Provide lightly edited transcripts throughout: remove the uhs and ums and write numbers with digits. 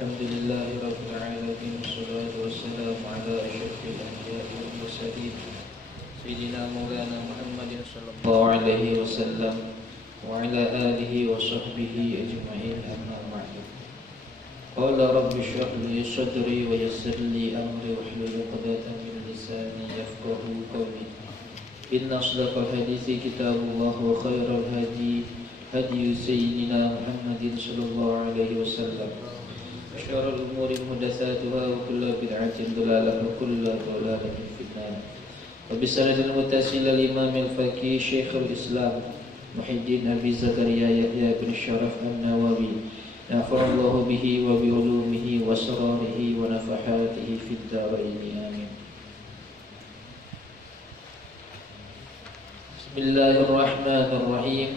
الحمد لله رب العالمين والصلاة والسلام على أشرف الأنبياء والمرسلين سيدنا مولانا محمد صلى الله عليه وسلم وعلى آله وصحبه أجمعين أما بعد. قال رب اشرح لي صدري ويسر لي أمري واحلل عقدة من لساني يفقهوا قولي. إن أصدق الحديث كتاب الله وخير الهدي هدي سيدنا محمد صلى الله عليه وسلم وشر الأمور محدثاتها وكل بدعة ضلالة وكل ضلالة في النار. وبسند المتصل الإمام الفقيه شيخ الإسلام محي الدين أبي زكريا يحيى بن الشرف النووي نفع الله به وبعلومه وسراره ونفحاته في الدارين آمين. بسم الله الرحمن الرحيم.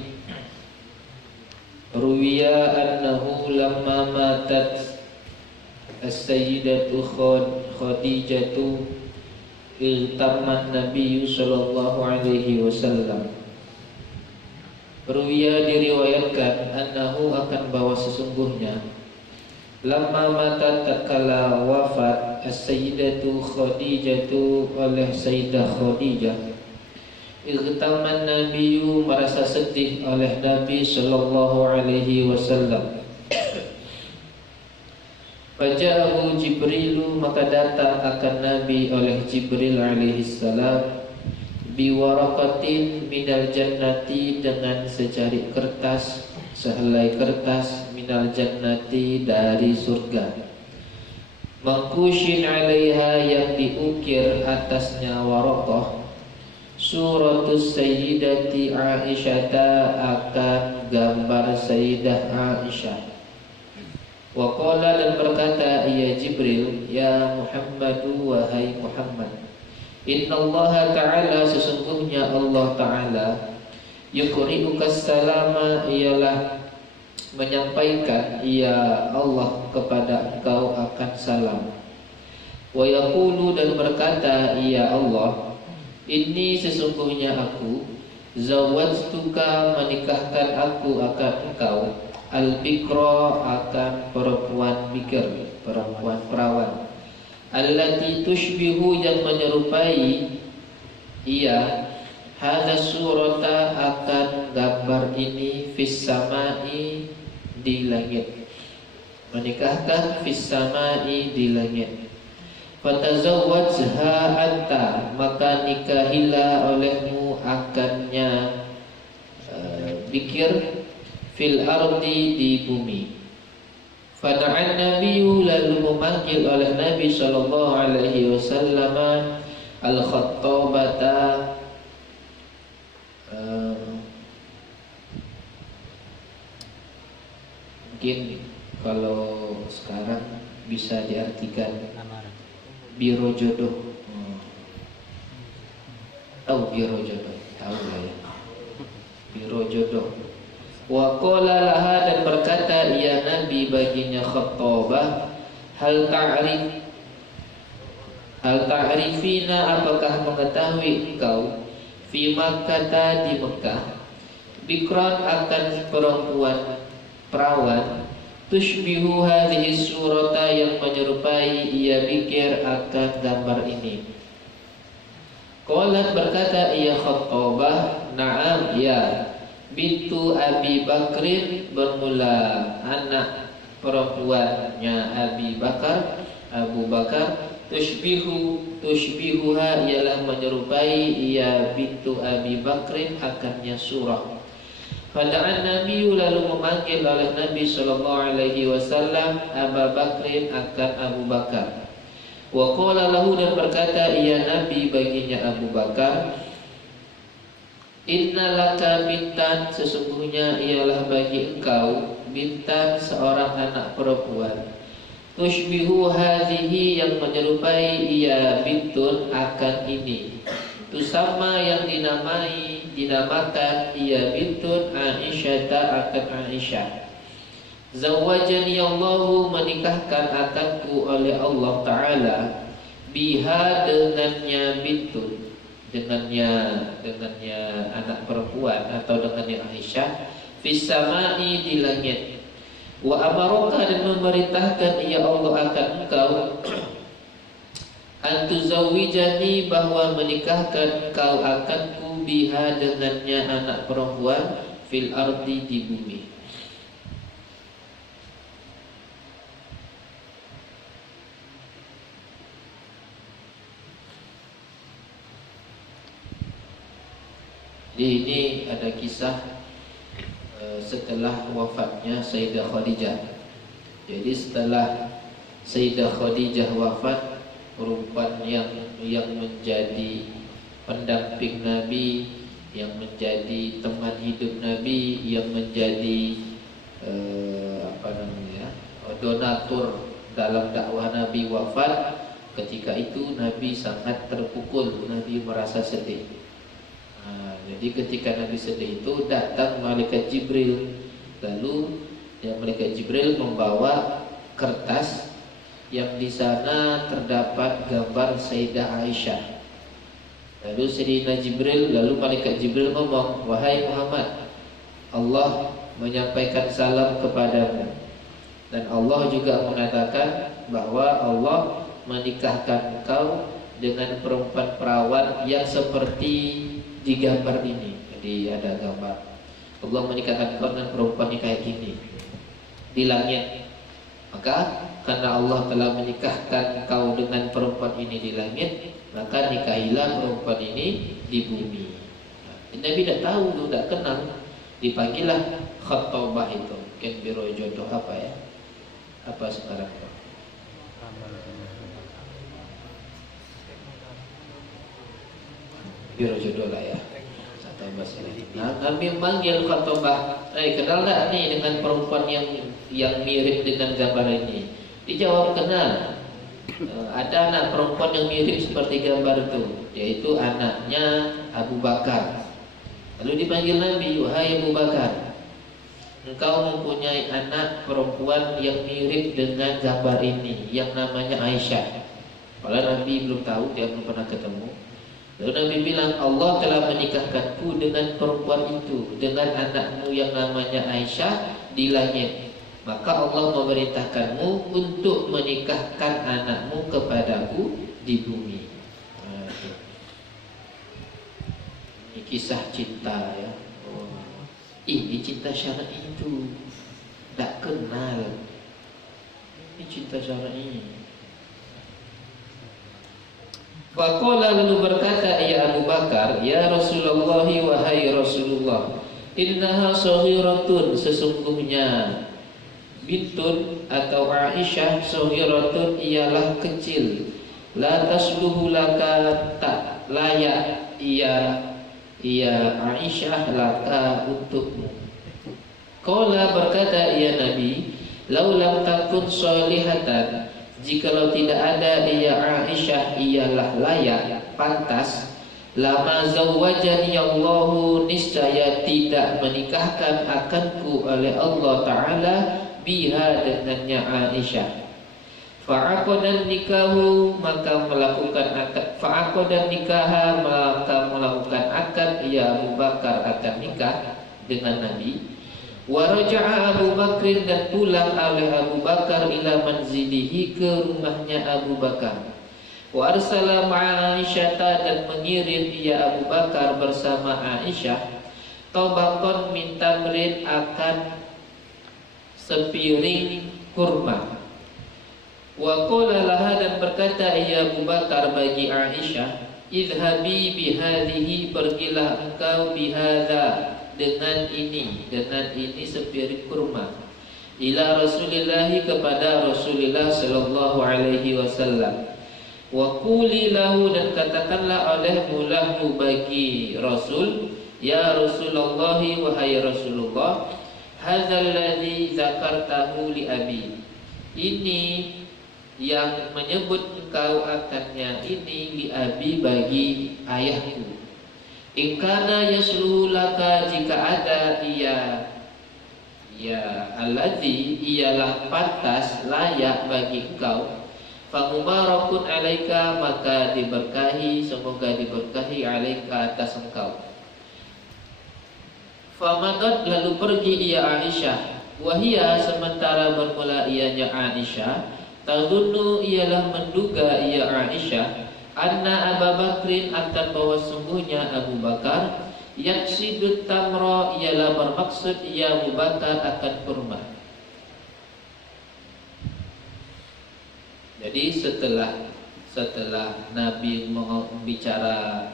روي أنه لما ماتت السيدة خديجة التم النبي صلى الله عليه وسلم. Ruwiya diriwayatkan annahu akan bahwa sesungguhnya lamma matat tatkala wafat as-sayyidatu Khadijatu oleh Sayyidah Khadijah, igtaman nabiyyu merasa sedih oleh Nabi sallallahu alaihi wasallam. Faja'ahu Jibrilu, maka datang akan Nabi oleh Jibril alaihi salam biwaraqatin minal jannati, dengan secari kertas, sehelai kertas minal jannati dari surga. Mangkushin alaiha, yang diukir atasnya waraqah, suratus sayyidati Aisyata, akan gambar Sayyidah Aisyah. Wa qala, dan berkata ia Jibril, ya Muhammadu, wahai Muhammad, Inna Allah Ta'ala, sesungguhnya Allah Ta'ala, yukri'uka salama, ialah menyampaikan ia Allah kepada engkau akan salam. Wa yaqulu, dan berkata ia Allah, ini sesungguhnya aku, zawwajtuka, menikahkan aku akan engkau, al-bikra, akan perempuan bikir, perempuan perawan, allati tushbihu, yang menyerupai ia, hadza surata, akan gambar ini, fis samai, di langit, menikahkan fis samai, di langit. Fatazawwajha anta, maka nikahilah olehmu akannya bikir, fil ardi, di bumi. Fada'an nabiyyu, lalu memanggil oleh Nabi sallallahu alaihi wasallam al-khattabata, mungkin kalau sekarang bisa diartikan biro jodoh. Tahu biro jodoh? Tahu lah ya, biro jodoh. Wa qala laha, dan berkata ia Nabi baginya Khattabah, hal ta'rifina, apakah mengetahui engkau, fi Makkah, di Mekah, bikran, akan perempuan perawan, tushbihu hadhihi surata, yang menyerupai ia bikir akan gambar ini. Qalat, berkata ia Khattabah, na'am, ya. Bintu Abi Bakrin, bermula anak perempuannya Abi Bakar, Abu Bakar, tushbihuha, ialah menyerupai ia bintu Abi Bakrin akannya surah. Pada'an Nabi, lalu memanggil oleh Nabi sallallahu alaihi wasallam Abu Bakrin, akan Abu Bakar. Wa qala lahu, dan berkata ia Nabi baginya Abu Bakar, inna laka bintan, sesungguhnya ialah bagi engkau bintan, seorang anak perempuan, tushbihu hadhihi, yang menyerupai ia bintun akan ini, tusama, yang dinamakan ia bintun Aisyata, akan Aisyah. Zawwajani Allahu, menikahkan akanku oleh Allah Ta'ala, biha, dengannya bintun, dengannya anak perempuan atau dengannya Aisyah, fis samai, di langit. Wa amaraka, dan memerintahkan ya Allah akan engkau antuzawwijani, bahwa menikahkan engkau akanku biha dengannya anak perempuan fil ardi, di bumi. Jadi ini ada kisah setelah wafatnya Sayyidah Khadijah. Jadi setelah Sayyidah Khadijah wafat, perempuan yang menjadi pendamping Nabi, yang menjadi teman hidup Nabi, yang menjadi donatur dalam dakwah Nabi wafat. Ketika itu Nabi sangat terpukul, Nabi merasa sedih. Jadi ketika Nabi sedih itu datang malaikat Jibril. Lalu malaikat Jibril membawa kertas yang di sana terdapat gambar Sayyidah Aisyah. Lalu Sayyidina Jibril, lalu malaikat Jibril ngomong, wahai Muhammad, Allah menyampaikan salam kepadamu, dan Allah juga mengatakan bahwa Allah menikahkan engkau dengan perempuan perawan yang seperti di gambar ini. Jadi ada gambar Allah menikahkan engkau dengan perempuan yang kayak gini di langit. Maka karena Allah telah menikahkan engkau dengan perempuan ini di langit, maka nikahilah perempuan ini di bumi. Nabi tidak tahu tuh, tidak kenal. Dipanggillah Khattabah itu. Mungkin biro jodoh apa ya? Apa sekarang? Biro jodoh lah ya. Nah, Nabi memanggil Khattabah, kenal tak nih dengan perempuan yang mirip dengan gambar ini? Dijawab kenal. Ada anak perempuan yang mirip seperti gambar itu, yaitu anaknya Abu Bakar. Lalu dipanggil Nabi, wahai Abu Bakar, engkau mempunyai anak perempuan yang mirip dengan gambar ini, yang namanya Aisyah. Padahal Nabi belum tahu, dia belum pernah ketemu. Lalu Nabi bilang, Allah telah menikahkanku dengan perempuan itu, dengan anakmu yang namanya Aisyah di langit. Maka Allah memerintahkanmu untuk menikahkan anakmu kepadaku di bumi. Ini kisah cinta ya. Ini cinta syar'i itu, tak kenal. Ini cinta syar'i. Faqala, lalu berkata ya Abu Bakar, ya Rasulullah, wahai Rasulullah, innaha saghiratun, sesungguhnya bintun atau Aisyah, saghiratun ialah kecil, la tasluhu laka, tak layak ia Aisyah laka untukmu. Qala, berkata ya Nabi, lau lam takun salihatan, jikalau tidak ada ia Aisyah ialah layak, pantas, lama zawwajani Allahu, niscaya tidak menikahkan akanku oleh Allah Ta'ala biha dengannya Aisyah. Fa'aqadan nikahu, maka melakukan akad, fa'aqadan nikaha, maka melakukan akad ya Abu Bakar akan nikah dengan Nabi. Wa raja'a Abu Bakrin, dan pulang oleh Abu Bakar ila manzilihi, ke rumahnya Abu Bakar. Wa arsala ma'a Aisyah, dan mengirim ia Abu Bakar bersama Aisyah, tabaqan min tamrin, akan sepiring kurma. Wa qala laha, dan berkata ia Abu Bakar bagi Aisyah, idhabi bihadhihi, pergilah engkau bihadha, dengan ini sepiring kurma, ila Rasulillahi, kepada Rasulullah sallallahu alaihi wasallam. Wa quli lahu, dan katakanlah olehmu lahu bagi Rasul, ya Rasulullah, wahai Rasulullah, hadzal ladzi zakartahu li abi, ini yang menyebut engkau akannya ini li abi, bagi ayahku. Ingkana yasluhu laka, jika ada ia alladzi, ialah pantas, layak bagi engkau, famubarakun alaika, maka diberkahi, semoga diberkahi, alaika, atas engkau. Famadat, lalu pergi ia Aisyah, Wahia sementara bermula ianya Aisyah, tadunnu ialah menduga ia Aisyah, anna Abu Bakrin akan bahwa sungguhnya Abu Bakar, yaksidut tamra ialah bermaksud ia Abu Bakar akan kurma. Jadi setelah Nabi bicara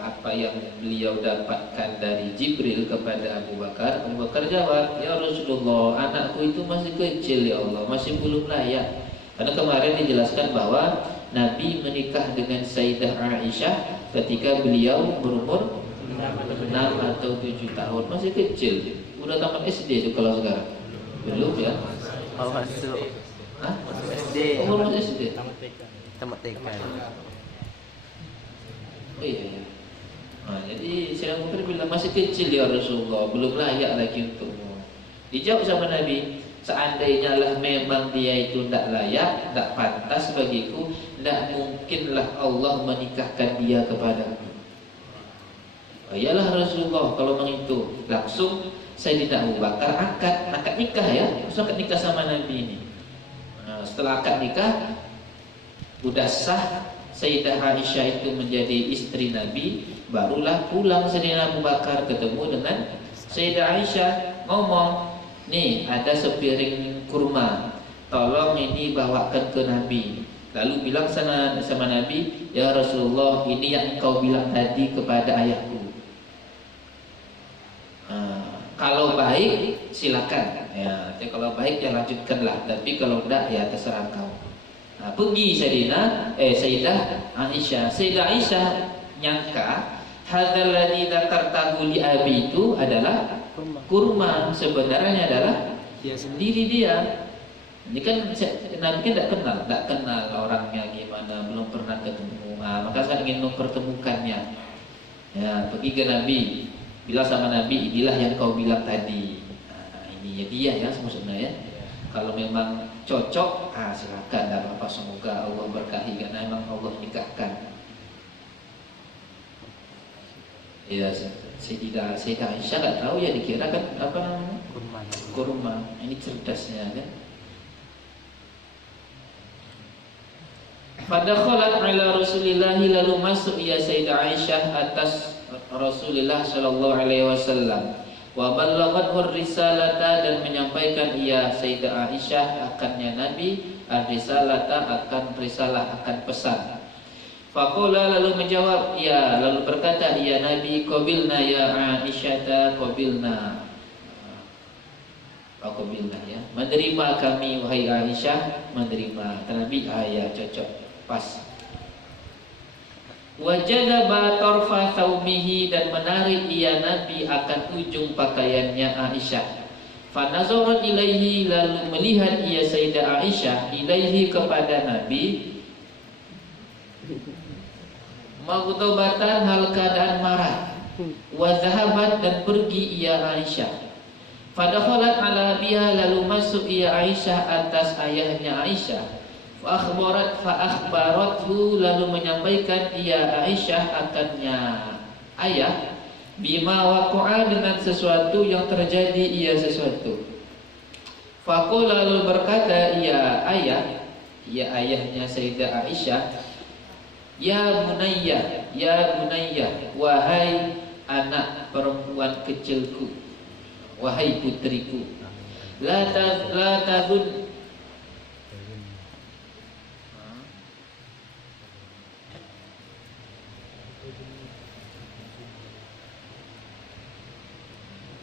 apa yang beliau dapatkan dari Jibril kepada Abu Bakar jawab, ya Rasulullah, anakku itu masih kecil ya Allah, masih belum layak. Karena kemarin dijelaskan bahwa Nabi menikah dengan Sayyidah Aisyah ketika beliau berumur 6 atau 7 tahun, masih kecil. Udah tamat SD itu kalau sekarang. Belum ya? Masuk. Hah? SD. Umur masih SD? Tamat TK. Oh iya. Nah, jadi Sayyidina Abu Bakar bilang masih kecil ya Rasulullah, belum layak lagi untukmu. Dijawab sama Nabi, seandainya lah memang dia itu tidak layak, tidak pantas bagiku, tidak mungkinlah Allah menikahkan dia kepadaku. Oh, iyalah Rasulullah, kalau memang itu langsung Sayyidina Abu Bakar akad nikah ya, langsung akad nikah sama Nabi ini. Nah, setelah akad nikah, udah sah Sayyidah Aisyah itu menjadi istri Nabi, barulah pulang Sayyidina Abu Bakar ketemu dengan Sayyidah Aisyah, ngomong, nih ada sepiring kurma, tolong ini bawakan ke Nabi. Lalu bilang sama Nabi, ya Rasulullah, ini yang engkau bilang tadi kepada ayahku. Kalau baik silakan, ya. Kalau baik ya lanjutkanlah, tapi kalau tidak ya terserah kau. Nah, pergi Sayyidah Aisyah. Sayyidah Aisyah nyangka hadzal ladzi dzakartahu li abi itu adalah kurma, sebenarnya adalah diri dia. Ini kan Nabi kan tidak kenal orangnya gimana, belum pernah ketemu. Nah, maka saya ingin mempertemukannya. Ya, pergi ke Nabi, bilang sama Nabi, inilah yang kau bilang tadi. Nah, ini ya dia ya maksudnya ya. Kalau memang cocok, silakan, tidak apa-apa, semoga Allah berkahi karena memang Allah nikahkan. Ya, Sayyidah Aisyah nggak tahu ya, dikira kan apa namanya? Kurma. Ini cerdasnya kan. Fadakhalat ala Rasulillah, lalu masuk ya Sayyidah Aisyah atas Rasulullah sallallahu alaihi wasallam. Wa ballaghathu risalata, dan menyampaikan ia Sayyidah Aisyah akannya Nabi ar-risalata, akan risalah, akan pesan. Faqala, lalu menjawab ia, lalu berkata ia Nabi, qabilna ya Aisyah, qabilna. Qabilna ya, menerima kami wahai Aisyah, menerima. Nabi ya cocok, pas. Wajadaba tarfa thawmihi, dan menarik ia Nabi akan ujung pakaiannya Aisyah. Fanazarat ilaihi, lalu melihat ia Sayyidah Aisyah ilaihi kepada Nabi, maghdabatan, hal keadaan marah. Wa zahabat, dan pergi ia Aisyah. Fadakhalat ala biha, lalu masuk ia Aisyah atas ayahnya Aisyah. Fa'akhbarathu, lalu menyampaikan ia Aisyah akannya ayah, bima waqa'a, dengan sesuatu yang terjadi ia sesuatu. Faqala, lalu berkata ia ayahnya Sayyidah Aisyah, ya bunayya, wahai anak perempuan kecilku, wahai putriku, la tadun,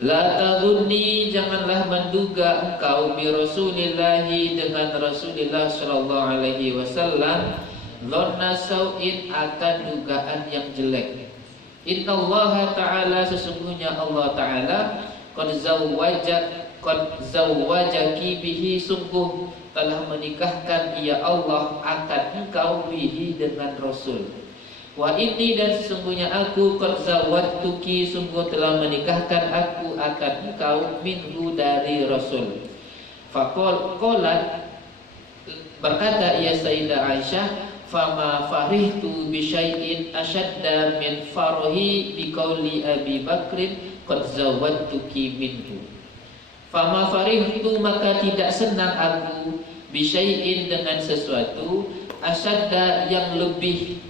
la tadunni, janganlah menduga engkau bi Rasulillahi, dengan Rasulullah sallallahu alaihi wasallam, dhanna sau'in, akan dugaan yang jelek. Innallaha ta'ala, sesungguhnya Allah ta'ala, qad zawwajaki bihi, sungguh telah menikahkan ia Allah akan engkau bihi, dengan Rasul. Wa inni, dan sesungguhnya aku, qad zawwajtuki, sungguh telah menikahkan aku akan engkau, minhu, dari Rasul. Faqalat, berkata ia Sayyidah Aisyah, fama farihtu bi syai'in ashadda min farahi bi qauli Abi Bakrin qad zawwajtuki minhu. Fama farihtu, maka tidak senang aku bisyai'in, dengan sesuatu asyadda, yang lebih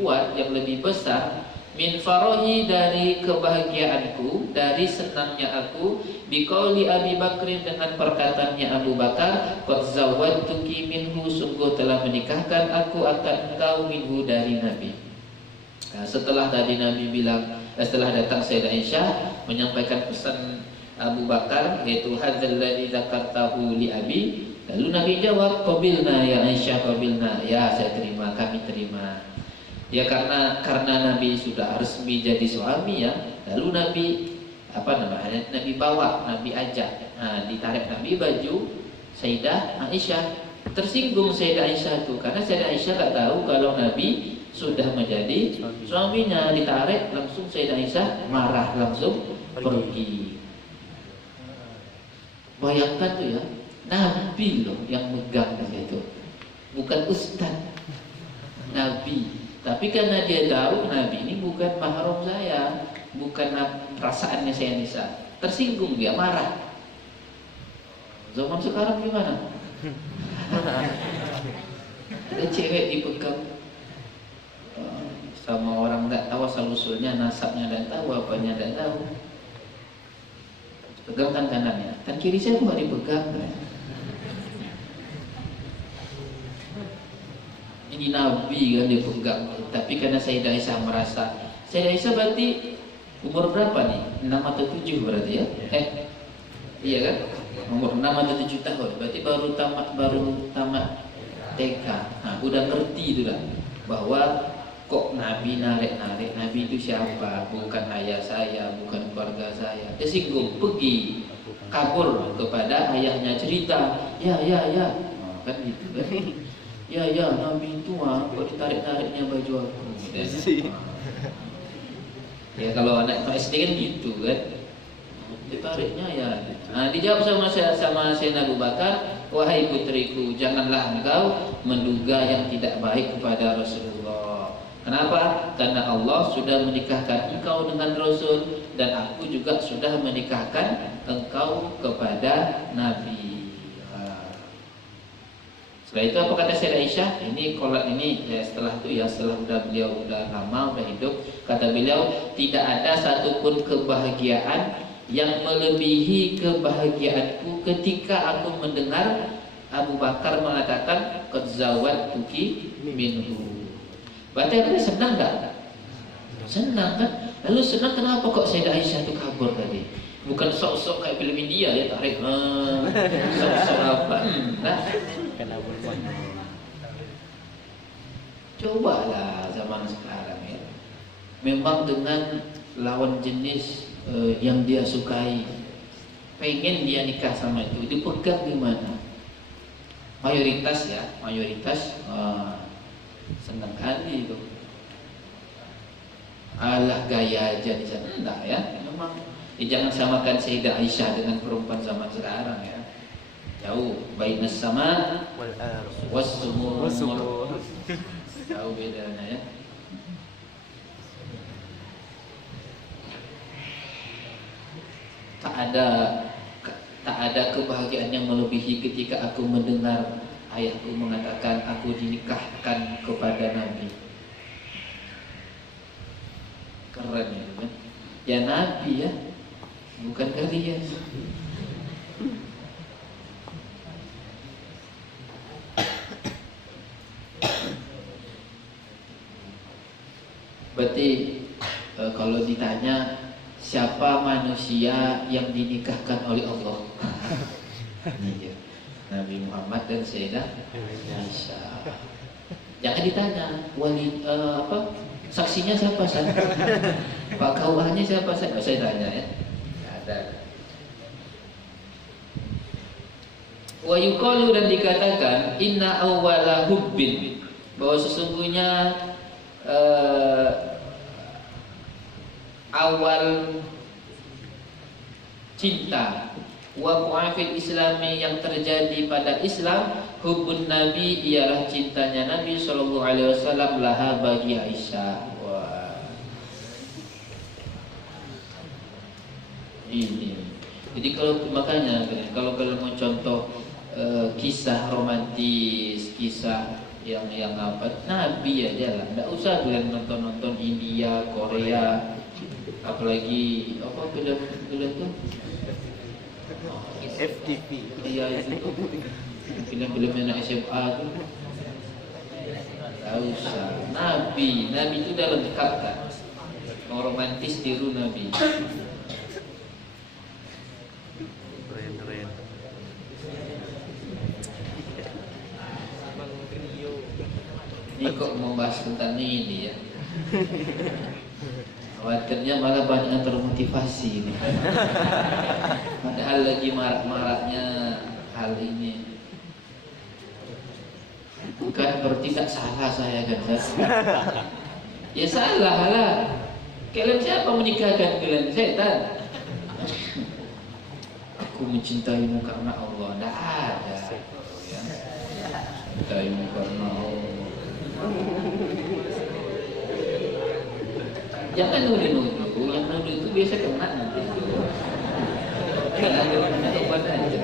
kuat, yang lebih besar, min farahi, dari kebahagiaanku, dari senangnya aku, biqauli Abi Bakrin, dengan perkataannya Abu Bakar, qad zawwatuki minhu, sungguh telah menikahkan aku akan engkau, minhu, dari Nabi. Nah, setelah tadi Nabi bilang, setelah datang Sayyidah Aisyah menyampaikan pesan Abu Bakar, yaitu hadzal ladzi dzakartahu li abi, lalu Nabi jawab, qabilna ya Aisyah, qabilna, ya saya terima, kami terima. Ya karena Nabi sudah resmi jadi suami ya, lalu Nabi Nabi bawa, Nabi ajak, ditarik Nabi baju Sayyidah Aisyah. Tersinggung Sayyidah Aisyah itu, karena Sayyidah Aisyah tak tahu kalau Nabi sudah menjadi suaminya. Ditarik langsung, Sayyidah Aisyah marah, langsung pergi. Bayangkan tuh ya, Nabi loh yang megang itu, bukan ustaz, Nabi. Tapi karena dia tahu Nabi ini bukan mahram saya, bukan perasaannya saya Nisa, tersinggung, dia marah. Zaman sekarang gimana? Ada cewek dipegang sama orang tidak tahu asal usulnya, nasabnya tidak tahu, apanya tidak tahu. Pegang kan kanannya, kan kiri saya bukan dipegang kan? Ini Nabi kan dipegang. Tapi karena Sayyidah Aisyah merasa, Sayyidah Aisyah berarti umur berapa nih? 6 atau 7 berarti ya? Iya kan? Umur 6 atau 7 tahun. Berarti baru tamat TK. Nah, udah ngerti itu lah, bahwa kok Nabi narik-narik, Nabi itu siapa? Bukan ayah saya, bukan keluarga saya. Dia singgung, pergi kabur kepada ayahnya, cerita, ya, kan gitu kan? Ya, Nabi itu kok ditarik-tariknya baju aku. Ya kalau anak SD kan gitu kan, ditariknya ya. Nah, dijawab sama Sayyidina Abu Bakar, wahai putriku, janganlah engkau menduga yang tidak baik kepada Rasulullah. Kenapa? Karena Allah sudah menikahkan engkau dengan Rasul, dan aku juga sudah menikahkan engkau kepada Nabi. Setelah itu apa kata Sayyidah Aisyah? Ini kolak ini ya, setelah beliau udah lama udah hidup, kata beliau, tidak ada satupun kebahagiaan yang melebihi kebahagiaanku ketika aku mendengar Abu Bakar mengatakan qad zawwatuki minhu. Berarti dia senang tak? Senang kan? Lalu senang kenapa kok Sayyidah Aisyah itu kabur tadi? Bukan sok-sok kayak film India ya, tarik sok-sok apa? Nah, cobalah zaman sekarang ya, memang dengan lawan jenis yang dia sukai, pengen dia nikah sama itu, dipegang gimana? Mayoritas senang kali itu. Alah gaya aja di sana, enggak ya? Memang jangan samakan Sayyidah Aisyah dengan perempuan zaman sekarang ya. Jauh, bainas sama was-sumur. Jauh bedanya ya. Tak ada kebahagiaan yang melebihi ketika aku mendengar ayahku mengatakan aku dinikahkan kepada Nabi. Keren ya kan? Ya Nabi ya, bukan kalian. Berarti kalau ditanya siapa manusia yang dinikahkan oleh Allah? Ini Nabi Muhammad dan Sayyidah Aisyah. Jangan ditanya saksinya siapa saya? Pak kauahnya siapa saya? Saya tanya ya. Tidak ada. Wa yuqalu, dan dikatakan inna awwala hubbin, bahwa sesungguhnya awal cinta Waqa fil islami, yang terjadi pada Islam, hubbun nabi, ialah cintanya Nabi sallallahu alaihi wasallam laha, bagi Aisyah. Wah. Ini. Jadi kalau makanya kalau kalian mau contoh kisah romantis, kisah yang apa, Nabi aja lah. Enggak usah kalian nonton India, Korea, apalagi apa film tuh FTV. Iya itu film-film anak SMA tuh. Gak usah. Nabi itu udah lengkap kan. Mau romantis tiru Nabi. Keren. Ini kok mau bahas tentang ini ya. Khawatirnya malah banyak yang termotivasi ini. Padahal lagi marak-maraknya hal ini. Bukan berarti tak salah saya kan, ya salah lah. Kalian siapa menikahkan kalian? Setan. Aku mencintaimu karena Allah. Tidak ada ya. Mencintaimu karena Allah. Jangan nuduh-nuduh, yang nuduh itu biasa kena nanti. Jangan nuduh pada aja.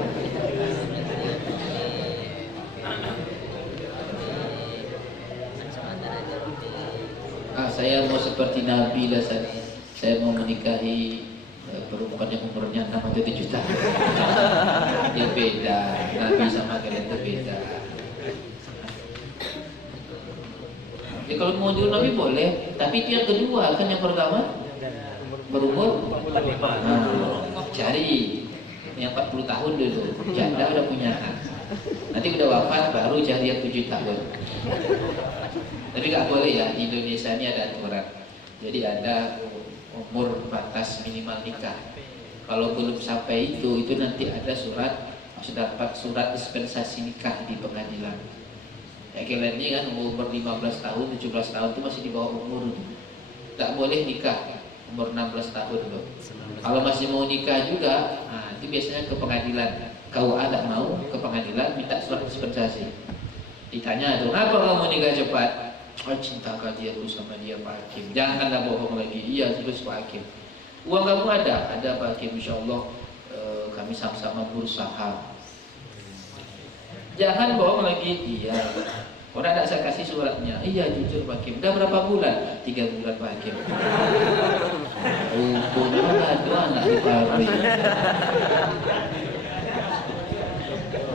Saya mau seperti Nabi lah, saya mau menikahi perempuan yang umurnya 6 atau 7 tahun. Ya beda, Nabi sama kalian itu beda. Ya kalau mau dulu Nabi boleh, tapi itu yang kedua, kan yang pertama berumur. Cari yang 40 tahun dulu, janda udah punya anak. Nanti udah wafat baru cari yang 7 tahun. Tapi nggak boleh ya, di Indonesia ini ada aturan. Jadi ada umur batas minimal nikah. Kalau belum sampai itu nanti ada surat, harus dapat surat dispensasi nikah di pengadilan. Ya kalian ini kan umur 15 tahun, 17 tahun itu masih di bawah umur. Nggak boleh nikah umur 16 tahun loh. Kalau masih mau nikah juga, nah, itu biasanya ke pengadilan. KUA nggak mau, ke pengadilan minta surat dispensasi. Ditanya tuh, kenapa kamu nikah cepat? Oh, cinta kali aku sama dia Pak Hakim. Janganlah bohong lagi. Iya terus Pak Hakim. Uang kamu ada? Ada Pak Hakim. Insya Allah kami sama-sama berusaha. Jangan bohong lagi. Iya. Orang tidak saya kasih suratnya. Iya jujur Pak Hakim. Udah berapa bulan? 3 bulan Pak Hakim. Punya aduh anak dipari.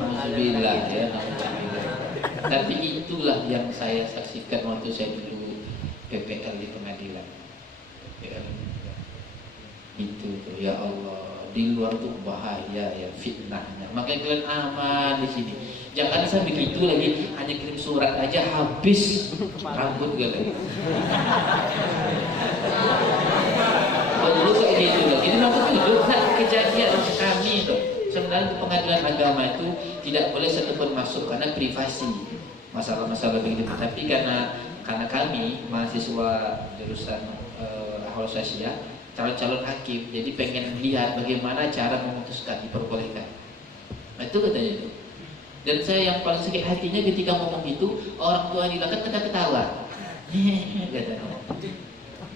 Alhamdulillah ya. Tapi itulah yang saya saksikan waktu saya dulu PPL di pengadilan. Ya. Itu tuh ya Allah, di luar tuh bahaya ya fitnahnya. Makanya kalian aman di sini. Jangan sampai begitu lagi, hanya kirim surat aja habis rambut kalian. Oh dulu kayak gitu loh. Ini waktu itu kejadian kami tuh. Sebenarnya pengadilan agama itu tidak boleh satupun masuk karena privasi masalah-masalah begitu. Tapi karena kami mahasiswa jurusan Ahwal Sosial, calon-calon hakim, jadi pengen lihat bagaimana cara memutuskan diperbolehkan. Nah, itu katanya itu. Dan saya yang paling sakit hatinya ketika ngomong gitu, orang tua bilang kan ketawa. Katanya.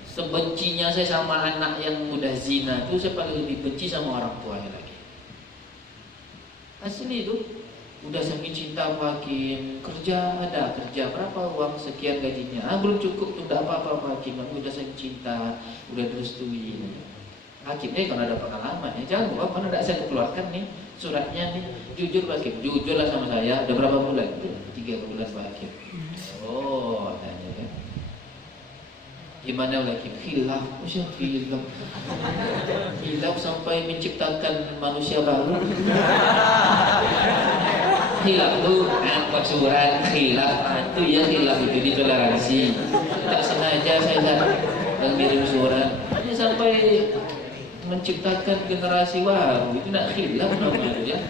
Sebencinya saya sama anak yang udah zina itu, saya paling lebih benci sama orang tuanya lagi. Asli itu udah saking cinta Pak Hakim, kerja berapa uang sekian gajinya, belum cukup tuh, tidak apa-apa Pak Hakim, aku udah saking cinta, udah direstui. Hakim kalau ada pengalaman ya, jangan lupa mana tidak saya keluarkan nih suratnya nih, jujur Pak Hakim, jujurlah sama saya, udah berapa bulan? 3 bulan Pak Hakim. Oh, tanya kan, gimana Pak Hakim? Khilaf, usia khilaf sampai menciptakan manusia baru. Khilaf tuh apa surat khilaf itu ya, khilaf itu ditoleransi. Tak sengaja saya mengirim surat hanya sampai menciptakan generasi baru, itu nak khilaf namanya ya.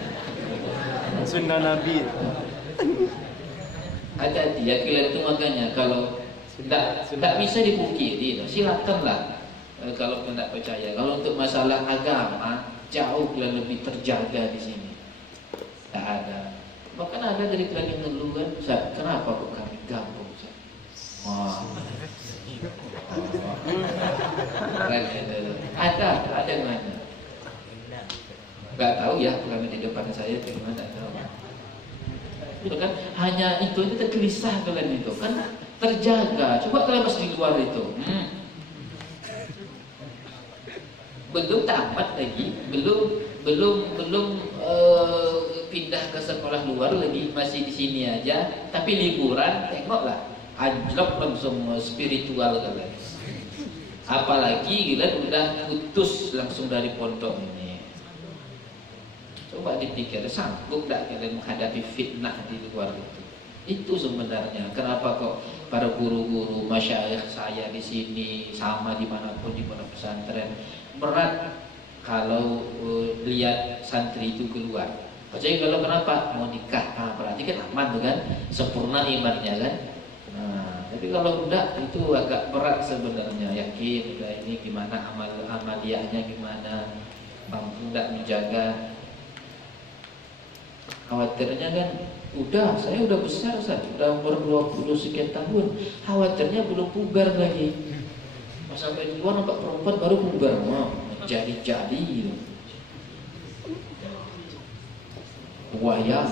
Sunnah Nabi. Hati-hati ya kalian itu, makanya kalau tidak bisa dipungkiri, silakanlah kalau tidak percaya. Kalau untuk masalah agama jauh lebih terjaga di sini. Tak ada. Bahkan ada dari klan yang dulu kan, Ustaz, kenapa kok kami gabung, Ustaz? Wah. Ada yang nanya. Gak tahu ya, kami di depan saya gimana, tak tahu. Itu kan hanya itu tergelisah kalian itu kan terjaga. Coba kalian pas di luar itu. Belum tamat lagi, belum pindah ke sekolah luar lagi, masih di sini aja. Tapi liburan, tengoklah, anjlok langsung spiritual kalian. Apalagi kalian udah putus langsung dari pondok ini. Coba dipikir, sanggup tak kalian menghadapi fitnah di luar itu? Itu sebenarnya kenapa kok para guru-guru masyayikh saya di sini sama dimanapun di pondok pesantren berat kalau lihat santri itu keluar. Percaya kalau kenapa mau nikah, berarti kan aman tuh kan, sempurna imannya kan. Tapi kalau enggak itu agak berat sebenarnya. Yakin udah ini gimana amaliyahnya gimana, mampu enggak menjaga. Khawatirnya kan saya udah besar, udah umur 20 sekian tahun, khawatirnya belum puber lagi. Pas sampai di luar nampak perempuan baru puber, jadi gitu. Buaya.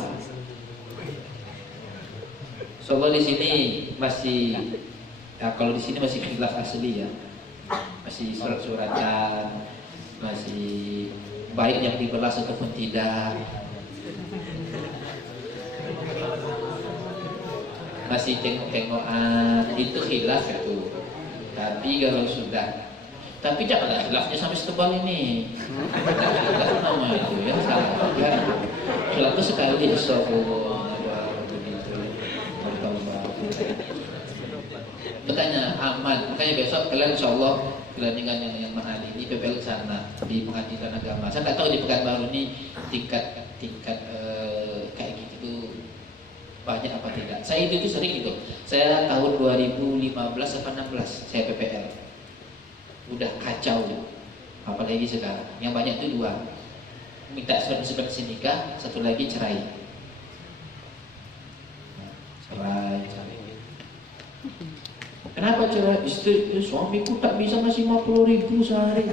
Soalnya di sini masih, kalau di sini masih khilaf asli ya, masih surat-suratan, masih baik yang dibelas ataupun tidak, masih tengok-tengokan, itu khilaf itu. Tapi kalau sudah, tapi janganlah khilafnya sampai setebal ini. Khilaf nama itu ya salah kan. Khilaf itu sekali bertanya aman, makanya besok kalian insyaallah dengan yang mahal ini PPL sana di pengadilan agama. Saya nggak tahu di Pekanbaru ini tingkat kayak gitu banyak apa tidak. Saya itu sering gitu. Saya tahun 2015 apa 16 saya PPL. Udah kacau, apalagi sekarang. Yang banyak itu 2. Minta surat nikah, satu lagi cerai. Cerai. Kenapa cerai? Suamiku tak bisa ngasih 50.000 sehari.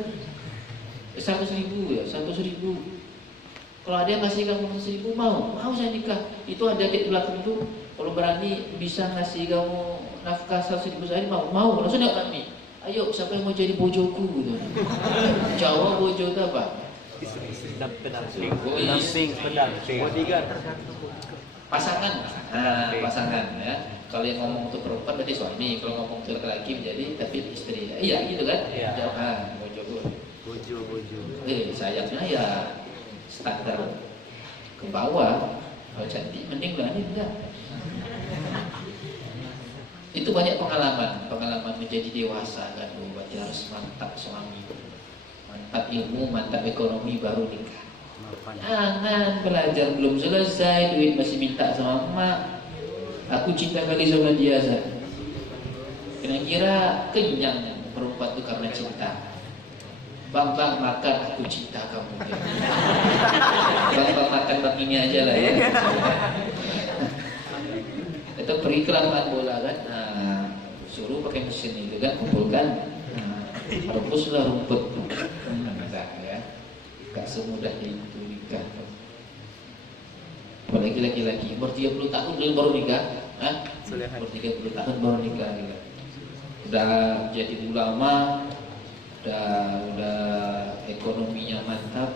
100.000 ya, 100.000. Kalau ada yang ngasih kamu 100.000 mau saya nikah. Itu ada di belakang itu, kalau berani bisa ngasih kamu nafkah 100.000 sehari mau langsung dia kami. Ayo siapa yang mau jadi bojoku gitu. Jawa bojo itu apa? Pendamping, bodyguard. Pasangan ya. Kalau yang ngomong untuk perempuan berarti suami, kalau ngomong untuk laki-laki menjadi tapi istri. Iya gitu kan? Iya. Bojo. Sayangnya ya standar ke bawah. Kalau cantik mending berani enggak. Itu banyak pengalaman menjadi dewasa kan. Berarti harus mantap suami, mantap ilmu, mantap ekonomi baru nikah. Jangan belajar belum selesai, duit masih minta sama emak. Aku cinta kali sama dia, kira-kira kenyang perempuan itu karena cinta. Bang makan, aku cinta kamu. Bang makan bang ini aja lah ya. Itu pergi ke lapangan bola kan, suruh pakai mesin itu kan, kumpulkan, rebuslah rumput. Ya, gak semudah itu nikah. Apalagi laki-laki umur 30 tahun baru nikah, umur 30 tahun baru nikah gitu. Udah jadi ulama, udah ekonominya mantap.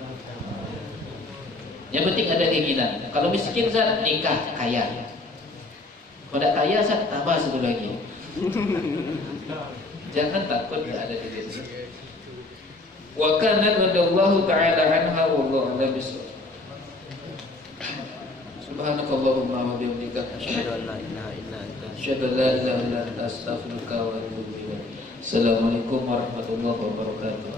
Yang penting ada keinginan. Kalau miskin saat nikah kaya. Kalau tidak kaya saat tambah satu lagi. Jangan takut tidak ada di situ. Wa kana radallahu ta'ala anha wallahu a'lam bissawab. Subhanakallahumma wa bihamdika asyhadu an la ilaha illa anta astaghfiruka wa atubu ilaik. Assalamualaikum warahmatullahi wabarakatuh.